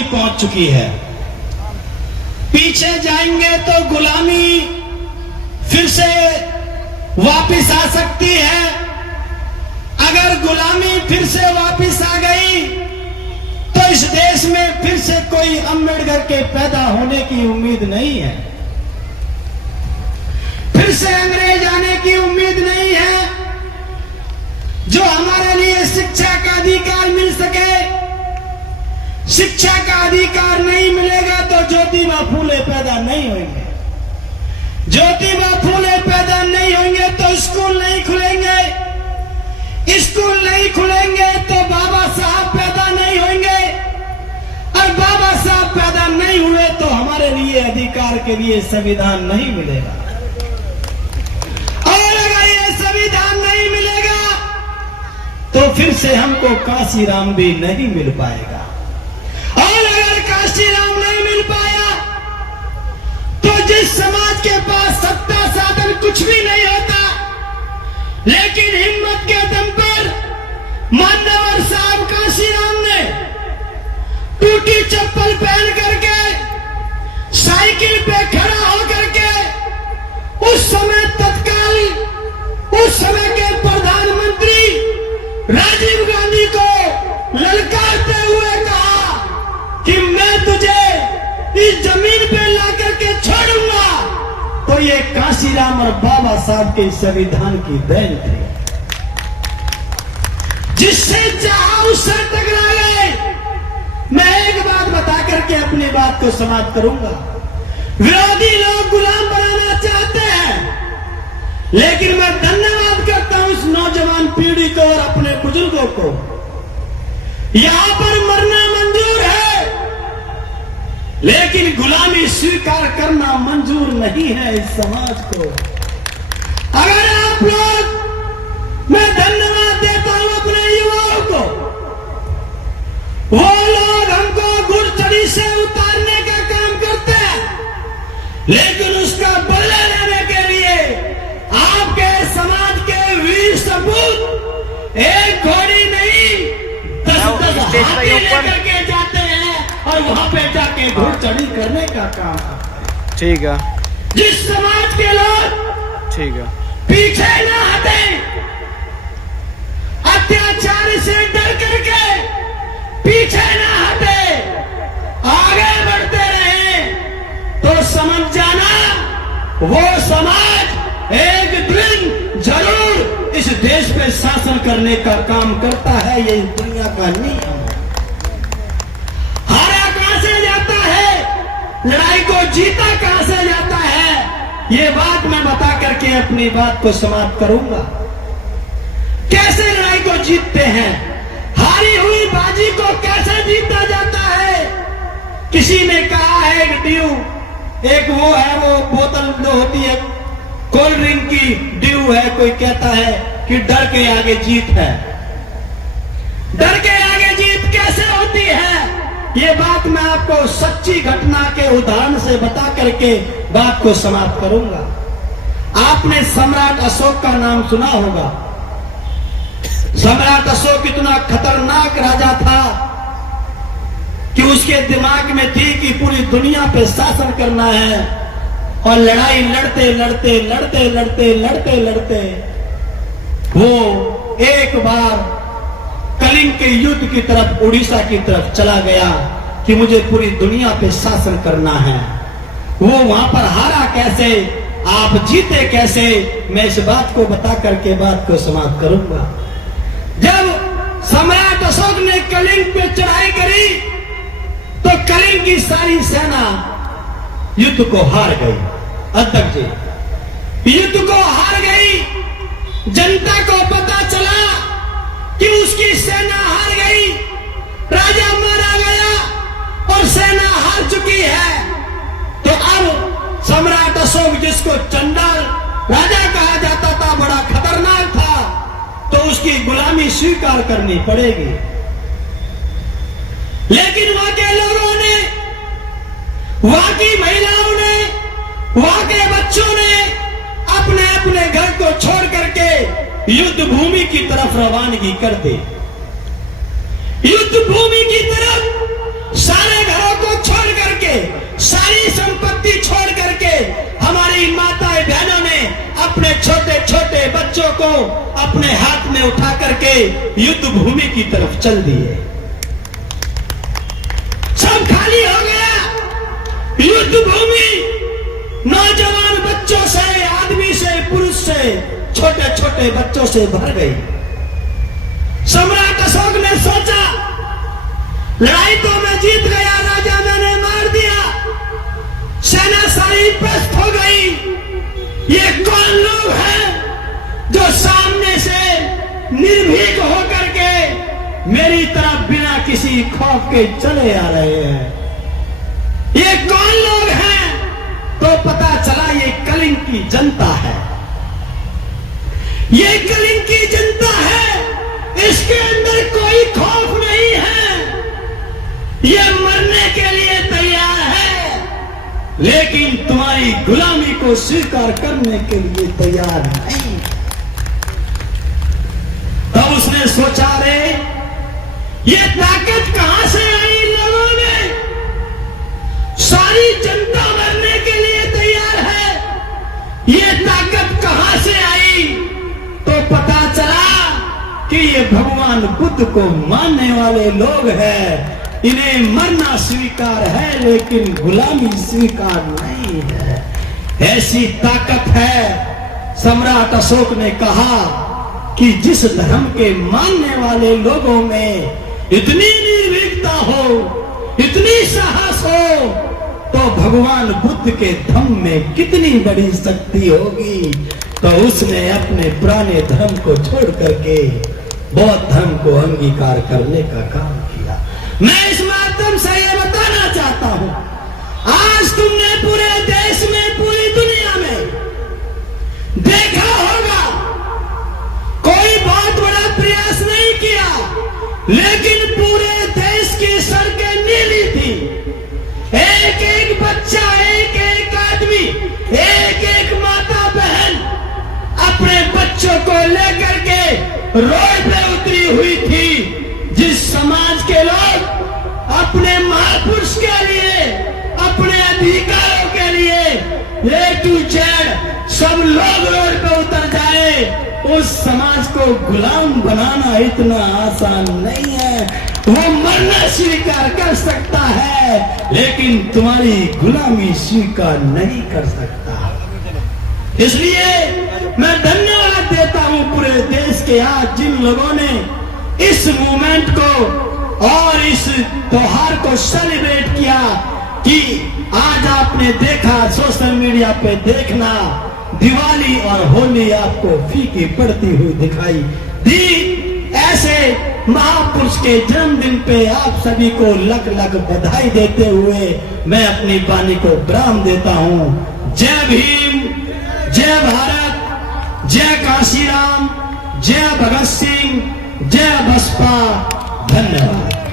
आजादी पहुंच चुकी है। पीछे जाएंगे तो गुलामी फिर से वापिस आ सकती है। अगर गुलामी फिर से वापिस आ गई तो इस देश में फिर से कोई अम्बेडकर के पैदा होने की उम्मीद नहीं है, फिर से अंग्रेज आने की उम्मीद नहीं है। जो हमारे लिए शिक्षा का अधिकार मिल सके, शिक्षा का अधिकार नहीं मिलेगा तो ज्योतिबा फूले पैदा नहीं होंगे। ज्योतिबा फूले पैदा नहीं होंगे तो स्कूल नहीं खुलेंगे, स्कूल नहीं खुलेंगे तो बाबा साहब पैदा नहीं होंगे, और बाबा साहब पैदा नहीं हुए तो हमारे लिए अधिकार के लिए संविधान नहीं मिलेगा। और अगर ये संविधान नहीं मिलेगा तो फिर से हमको काशीराम भी नहीं मिल पाएगा। और अगर काशीराम नहीं मिल पाया तो जिस समाज के पास सत्ता साधन कुछ भी नहीं होता, लेकिन हिम्मत के दम पर मान्यवर साहब काशीराम ने टूटी चप्पल पहन करके साइकिल पे खड़ा होकर के उस समय तत्काल उस समय के प्रधानमंत्री राजीव गांधी को ललकारते हुए कहा कि मैं तुझे इस जमीन पे ला करके छोड़ूंगा, तो ये काशीराम और बाबा साहब के संविधान की देन थी। जिससे चाहा उससे टकरा गए। मैं एक बात बता करके अपनी बात को समाप्त करूंगा। विरोधी लोग गुलाम बनाना चाहते हैं, लेकिन मैं धन्यवाद करता हूं उस नौजवान पीढ़ी को और अपने बुजुर्गों को। यहां पर मरना मंजूर है, लेकिन गुलामी स्वीकार करना मंजूर नहीं है इस समाज को। अगर आप लोग, मैं धन्यवाद देता हूं अपने युवाओं को, वो लोग हमको घुड़चढ़ी से उतारने का काम करते हैं, लेकिन उसका बदला लेने के लिए आपके समाज के वीर सपूत एक घोड़ी नहीं 10-10 हाथी लेकर के जाते हैं और वहां पे जाके घुड़चढ़ी करने का काम करते हैं। ठीक है। जिस समाज के लोग ठीक है पीछे न हटे, अत्याचार से डर करके पीछे न हटे, आगे बढ़ते रहे, तो समझ जाना वो समाज एक दिन जरूर इस देश पे शासन करने का काम करता है। ये दुनिया का नियम है। हारा कहां से जाता है, लड़ाई को जीता कहां से जाता है, ये बात मैं बता करके अपनी बात को समाप्त करूंगा। कैसे लड़ाई को जीतते हैं, हारी हुई बाजी को कैसे जीता जाता है। किसी ने कहा है एक ड्यू, एक वो है वो बोतल जो होती है कोल्ड ड्रिंक की, ड्यू है। कोई कहता है कि डर के आगे जीत है। डर के आगे जीत कैसे होती है, ये बात मैं आपको सच्ची घटना के उदाहरण से बता करके बात को समाप्त करूंगा। आपने सम्राट अशोक का नाम सुना होगा। सम्राट अशोक इतना खतरनाक राजा था कि उसके दिमाग में थी कि पूरी दुनिया पे शासन करना है, और लड़ाई लड़ते लड़ते लड़ते लड़ते लड़ते लड़ते वो एक बार कलिंग के युद्ध की तरफ, उड़ीसा की तरफ चला गया कि मुझे पूरी दुनिया पे शासन करना है। वो वहां पर हारा कैसे, आप जीते कैसे, मैं इस बात को बता करके बात को समाप्त करूंगा। जब सम्राट अशोक ने कलिंग पे चढ़ाई करी तो कलिंग की सारी सेना युद्ध को हार गई। अध्यक्ष जी, युद्ध को हार गई। जनता को पता चला कि उसकी सेना हार गई, राजा मारा गया और सेना हार चुकी है। तो अब सम्राट अशोक, जिसको चंडाल राजा कहा जाता था, बड़ा खतरनाक था, तो उसकी गुलामी स्वीकार करनी पड़ेगी। लेकिन वहां के लोगों ने, वहां की महिलाओं ने, वहां के बच्चों ने अपने अपने घर को छोड़ करके युद्ध भूमि की तरफ रवानगी कर दी। युद्ध भूमि की तरफ सारे घर को अपने हाथ में उठा करके युद्ध भूमि की तरफ चल दिए। सब खाली हो गया, युद्ध भूमि नौजवान बच्चों से, आदमी से, पुरुष से, छोटे छोटे बच्चों से भर गई। सम्राट अशोक ने सोचा लड़ाई तो मैं जीत गया, राजा मैंने मार दिया, सेना सारी पस्त हो गई। ये कौन लोग हैं जो सामने से निर्भीक होकर के मेरी तरफ बिना किसी खौफ के चले आ रहे हैं? ये कौन लोग हैं? तो पता चला ये कलिंग की जनता है। ये कलिंग की जनता है, इसके अंदर कोई खौफ नहीं है, ये मरने के लिए तैयार है, लेकिन तुम्हारी गुलामी को स्वीकार करने के लिए तैयार नहीं। तब उसने सोचा, रे ये ताकत कहां से आई इन लोगों में? सारी जनता मरने के लिए तैयार है, ये ताकत कहां से आई? तो पता चला कि ये भगवान बुद्ध को मानने वाले लोग हैं। इन्हें मरना स्वीकार है लेकिन गुलामी स्वीकार नहीं है। ऐसी ताकत है। सम्राट अशोक ने कहा कि जिस धर्म के मानने वाले लोगों में इतनी निर्भीकता हो, इतनी साहस हो, तो भगवान बुद्ध के धम्म में कितनी बड़ी शक्ति होगी। तो उसने अपने पुराने धर्म को छोड़ करके बौद्ध धर्म को अंगीकार करने का काम किया। मैं इस माध्यम से ये बताना चाहता हूं, आज तुमने पूरे देश में, पूरी दुनिया में देखा होगा, कोई बहुत बड़ा प्रयास नहीं किया, लेकिन पूरे देश की सड़कें नीली थी। एक एक बच्चा, एक एक आदमी, एक एक माता बहन अपने बच्चों को लेकर के रोड पे उतरी हुई थी। जिस समाज के लोग अपने महापुरुष के लिए, अपने अधिकारों के लिए ए टू जेड सब लोग रोड पे उतर जाए, उस समाज को गुलाम बनाना इतना आसान नहीं है। वो मरना स्वीकार कर सकता है लेकिन तुम्हारी गुलामी स्वीकार नहीं कर सकता। इसलिए मैं धन्यवाद देता हूं पूरे देश के आज जिन लोगों ने इस मूवमेंट को और इस त्योहार को सेलिब्रेट किया। कि आज आपने देखा, सोशल मीडिया पे देखना, दिवाली और होली आपको फीकी पड़ती हुई दिखाई दी। ऐसे महापुरुष के जन्मदिन पे आप सभी को लख लख बधाई देते हुए मैं अपनी वाणी को विराम देता हूं। जय भीम, जय भारत, जय काशीराम, जय भगत सिंह, जय बसपा। धन्यवाद।